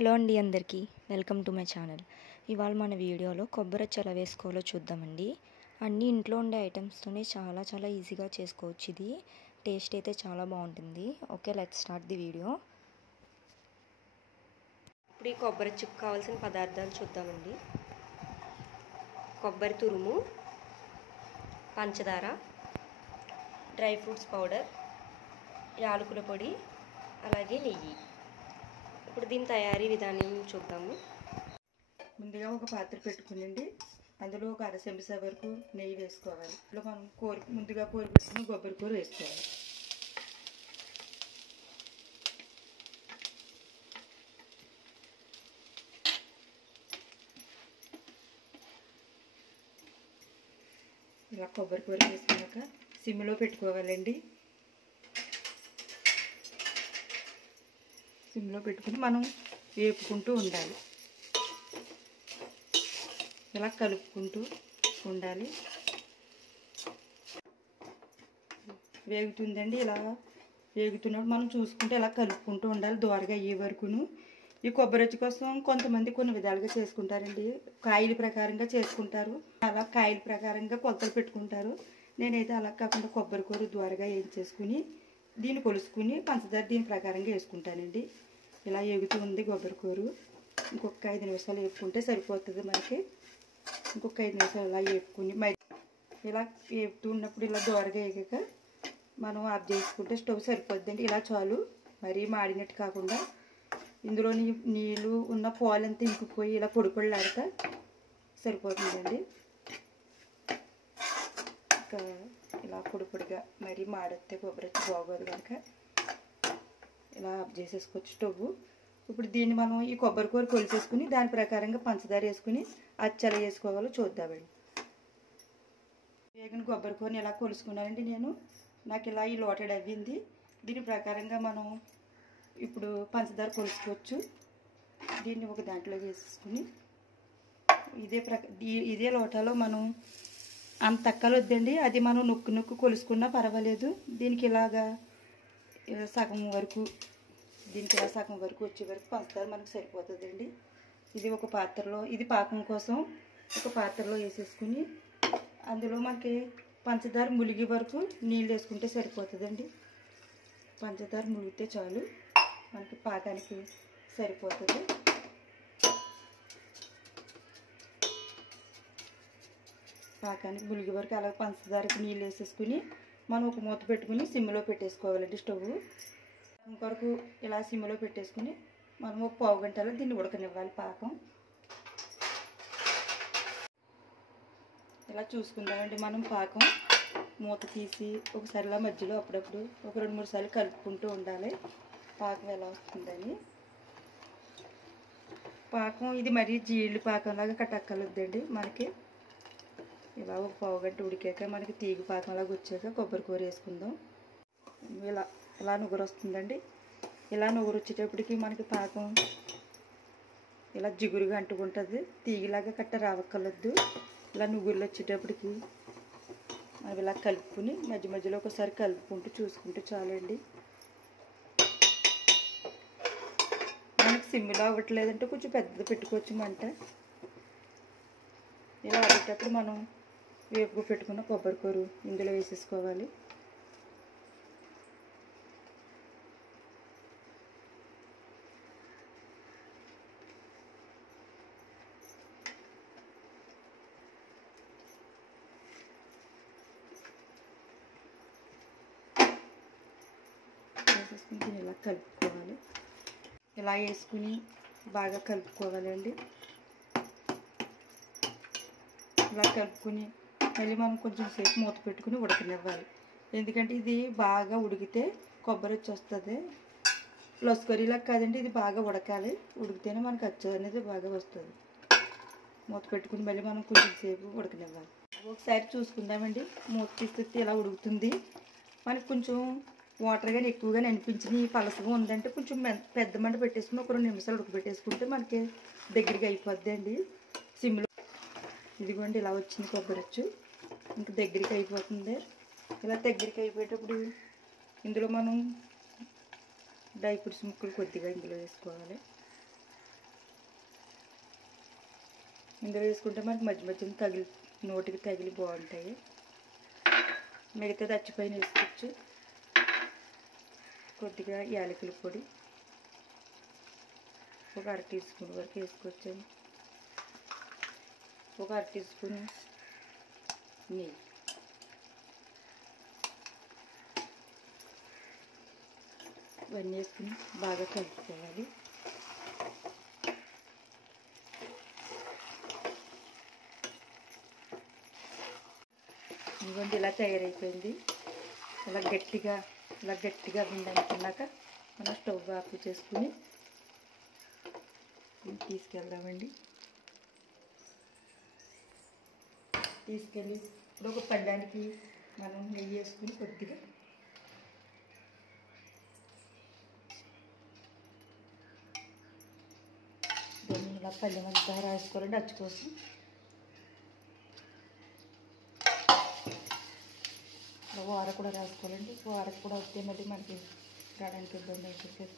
Hello అండి అందరికీ welcome to my channel. ఇవాళ మన వీడియోలో కొబ్బరొచ్చు ఎలా వేసుకోవాలో చూద్దామండి. అన్నీ ఇంట్లో ఉండే ఐటమ్స్తోనే చాలా ఈజీగా చేసుకోవచ్చు. ఇది టేస్ట్ అయితే చాలా బాగుంటుంది. Okay, let's start the video. ఇప్పుడు ఈ కొబ్బరొచ్చుకు కావాల్సిన పదార్థాలు చూద్దామండి. కొబ్బరి తురుము, పంచదార, డ్రై ఫ్రూట్స్ పౌడర్, యాలకుల పొడి, అలాగే నెయ్యి. ఇప్పుడు దీని తయారీ విధానం చూద్దాము. ముందుగా ఒక పాత్ర పెట్టుకునండి. అందులో ఒక అర చెంచా వరకు నెయ్యి వేసుకోవాలి. ఇప్పుడు మనం ముందుగా పెట్టుకుని కొబ్బరి కూర వేసుకోవాలి. ఇలా కొబ్బరి కూర వేసుకున్నాక సిమ్లో పెట్టుకోవాలండి. సిమ్లో పెట్టుకుని మనం వేపుకుంటూ ఉండాలి. ఇలా కలుపుకుంటూ ఉండాలి. వేగుతుందండి. ఇలా వేగుతున్నప్పుడు మనం చూసుకుంటే ఇలా కలుపుకుంటూ ఉండాలి దోరగా అయ్యే వరకును. ఈ కొబ్బరొచ్చు కోసం కొంతమంది కొన్ని విధాలుగా చేసుకుంటారండి. కాయల ప్రకారంగా చేసుకుంటారు, అలా కాయల ప్రకారంగా కొలతలు పెట్టుకుంటారు. నేనైతే అలా కాకుండా కొబ్బరి కూర దోరగా వేయించేసుకుని దీన్ని కొలుసుకుని పంచదార దీని ప్రకారంగా వేసుకుంటానండి. ఇలా వేగుతూ ఉంది కొబ్బరి కూర. ఇంకొక 5 నిమిషాలు వేపుకుంటే సరిపోతుంది మనకి. ఇంకొక 5 నిమిషాలు ఇలా వేపుకుని ఇలా వేపుతూ ఉన్నప్పుడు ఇలా దోరగా వేగాక మనం ఆఫ్ చేసుకుంటే స్టవ్ సరిపోద్దండి. ఇలా చాలు, మరీ మాడినట్టు కాకుండా ఇందులో నీళ్ళు ఉన్న పాలంతా ఇంకిపోయి ఇలా పొడి పొడిలాడితే సరిపోతుందండి. ఇంకా ఇలా పొడి పొడిగా మరీ మాడితే కొబ్బరి బాగోదు కనుక ఇలా ఆఫ్ చేసేసుకోవచ్చు స్టవ్. ఇప్పుడు దీన్ని మనం ఈ కొబ్బరి కూర కొలిసేసుకుని దాని ప్రకారంగా పంచదార వేసుకుని అచ్చలా వేసుకోవాలో చూద్దామండి. వేగిన కొబ్బరి కూరని ఇలా కొలుసుకున్నానండి నేను. నాకు ఇలా ఈ లోటెడ్ అవ్వింది. దీని ప్రకారంగా మనం ఇప్పుడు పంచదార కొలుసుకోవచ్చు. దీన్ని ఒక దాంట్లో వేసేసుకుని ఇదే లోటాలో మనం అంత తక్కలొద్దండి. అది మనం నొక్కు కొలుసుకున్నా పర్వాలేదు. దీనికి ఇలాగా సగం వరకు వచ్చే వరకు పంచదార మనకు సరిపోతుందండి. ఇది ఒక పాత్రలో, ఇది పాకం కోసం ఒక పాత్రలో వేసేసుకుని అందులో మనకి పంచదార ములిగే వరకు నీళ్ళు వేసుకుంటే సరిపోతుందండి. పంచదార ములిగితే చాలు, మనకి పాకానికి సరిపోతుంది. పాకానికి ములిగే వరకు అలా పంచదారకు నీళ్ళు వేసేసుకుని మనం ఒక మూత పెట్టుకుని సిమ్లో పెట్టేసుకోవాలండి. స్టవ్ కొరకు ఇలా సిమ్లో పెట్టేసుకుని మనం ఒక పావు గంటలో దీన్ని ఉడకనివ్వాలి. పాకం ఇలా చూసుకుందామండి. మనం పాకం మూత తీసి ఒకసారి ఇలా మధ్యలో అప్పుడప్పుడు ఒక 2-3 సార్లు కలుపుకుంటూ ఉండాలి పాకం ఎలా వస్తుందని. పాకం ఇది మరీ జీళ్ళు పాకంలాగా కట్టక్కలొద్దండి మనకి. ఇలా ఒక పావు గంట ఉడికాక మనకి తీగ పాకంలాగా వచ్చాక కొబ్బరి కూర వేసుకుందాం. ఇలా నుగురు వస్తుందండి. ఇలా నుగురు వచ్చేటప్పటికి మనకి పాకం ఇలా జిగురుగా అంటుకుంటుంది. తీగిలాగా కట్ట రావక్కర్లేదు. ఇలా నుగురులు వచ్చేటప్పటికి మనం ఇలా కలుపుకుని మధ్యలో ఒకసారి కలుపుకుంటూ చూసుకుంటూ చాలండి. మనకి సిమ్లో అవ్వట్లేదంటే కొంచెం పెద్దది పెట్టుకోవచ్చు మంట. ఇలా అయ్యేటప్పుడు మనం వేపుకు పెట్టుకున్న కొబ్బరి కూర ఇందులో వేసేసుకోవాలి. దీన్ని ఇలా కలుపుకోవాలి. ఇలా వేసుకుని బాగా కలుపుకోవాలండి. ఇలా కలుపుకుని మళ్ళీ మనం కొంచెం సేపు మూత పెట్టుకుని ఉడకనివ్వాలి. ఎందుకంటే ఇది బాగా ఉడికితే కొబ్బరి వచ్చి వస్తుంది. లస్కరీలా కాదండి, ఇది బాగా ఉడకాలి. ఉడికితేనే మనకు అచ్చు అనేది బాగా వస్తుంది. మూత పెట్టుకుని మళ్ళీ మనం కొంచెం సేపు ఉడకనివ్వాలి. ఒకసారి చూసుకుందామండి. మూత తీస్తే ఇలా ఉడుకుతుంది. మనకి కొంచెం వాటర్ కానీ ఎక్కువగానే అనిపించింది, పలసగా ఉందంటే కొంచెం పెద్ద మంట పెట్టేసుకుని ఒక 2 నిమిషాలు ఉడకబెట్టేసుకుంటే మనకి దగ్గరికి అయిపోద్ది అండి. సిమ్లో ఇదిగోండి ఇలా వచ్చింది కొబ్బరొచ్చు. ఇంకా దగ్గరికి అయిపోతుంది. ఇలా దగ్గరికి అయిపోయేటప్పుడు ఇందులో మనం డ్రై ఫ్రూట్స్ ముక్కలు కొద్దిగా ఇందులో వేసుకోవాలి. ఇందులో వేసుకుంటే మనకి మధ్య మధ్యన తగిలి నోటికి తగిలి బాగుంటాయి. మిగతాది అచ్చిపైన వేసుకోవచ్చు. కొద్దిగా యాలకుల పొడి ఒక 1/2 టీ స్పూన్ వరకు వేసుకోవచ్చు. ఒక 1/2 టీ స్పూన్ నెయ్యి. ఇవన్నీ వేసుకుని బాగా కలుపుకోవాలి. ఇదిగోండి ఇలా తయారైపోయింది. ఇలా గట్టిగా ఉందనుకున్నాక మనం స్టవ్ ఆఫ్ చేసుకుని తీసుకెళ్దామండి. తీసుకెళ్ళి ఇప్పుడు ఒక పళ్ళానికి మనం నెయ్యి వేసుకుని కొద్దిగా దీన్ని ఇలా పళ్ళెం అంతా రాసుకోవాలండి. అచ్చు కోసం వార కూడా రాసుకోవాలండి. వారకు కూడా వస్తే మళ్ళీ మనకి రావడానికి ఇబ్బంది అవుతుంది కదా.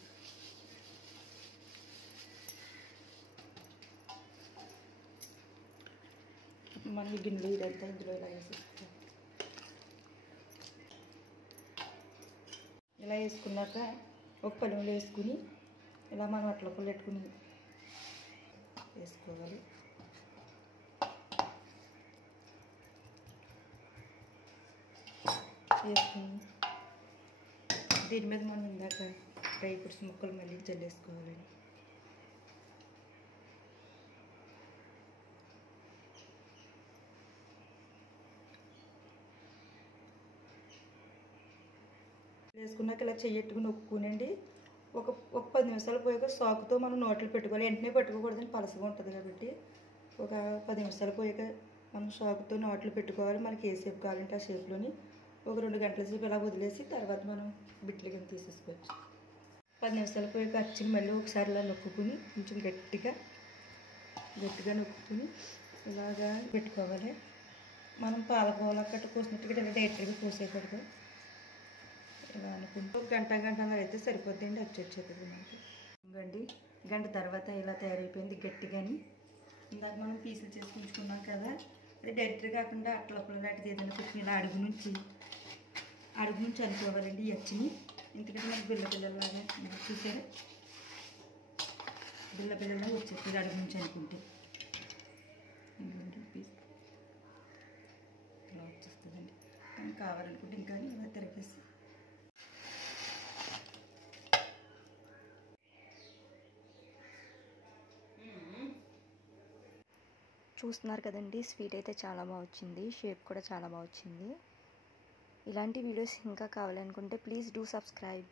మనం గిన్నెలు ఇదంతా ఇందులో ఇలా వేసేస్తాం. ఇలా వేసుకున్నాక ఒక పళ్ళెంలో వేసుకుని ఇలా మనం అట్ల పెట్టుకుని వేసుకోవాలి. వేసుకుని దీని మీద మనం ఇందాక డ్రై ఫ్రూట్స్ ముక్కలు మళ్ళీ జల్లేసుకోవాలండి. వేసుకున్నాక ఇలా చెయ్యట్టుకుని నొక్కునండి. ఒక 10 నిమిషాలు పోయాక సాకుతో మనం నోట్లో పెట్టుకోవాలి. వెంటనే పెట్టుకోకూడదని పలసగా ఉంటుంది కాబట్టి ఒక 10 నిమిషాలు పోయాక మనం సాకుతో నోట్లో పెట్టుకోవాలి. మనకి ఏ షేప్ కావాలంటే ఆ షేప్లోని ఒక 2 గంటల సేపు ఇలా వదిలేసి తర్వాత మనం బిట్లు కింద తీసేసుకోవచ్చు. 10 నిమిషాలు పోయాక అచ్చిని మళ్ళీ ఒకసారి ఇలా నొక్కుని కొంచెం గట్టిగా నొక్కుని ఇలాగా పెట్టుకోవాలి. మనం పాలకోవలా కట్ట కోసినట్టుగా ఇలా డైరెక్ట్గా కోసేయకూడదు. ఇలా అనుకుంటూ గంటన్నర అయితే సరిపోద్దండి. వచ్చేది మనకి. ఇంకండి గంట తర్వాత ఇలా తయారైపోయింది గట్టిగాని. ఇందాక మనం పీసులు చేసి ఉంచుకున్నాం కదా, అది డైరెక్ట్గా కాకుండా అట్లప్పుడు లాంటిది ఏదైనా పెట్టి ఇలా అడుగు నుంచి అనుకోవాలండి ఈ అచ్చిని. ఎందుకంటే మనకి బిల్లలాగా చూసారా, బిల్లలా వచ్చేస్తుంది అడుగు నుంచి అనుకుంటే. పీస్ ఇలా వచ్చేస్తుందండి. కానీ కావాలనుకుంటే ఇంకా ఇలా తిరిగేసి చూస్తున్నారు కదండి, స్వీట్ అయితే చాలా బాగా వచ్చింది. షేప్ కూడా చాలా బాగా వచ్చింది. ఇలాంటి వీడియోస్ ఇంకా కావాలనుకుంటే ప్లీజ్ డూ సబ్స్క్రైబ్.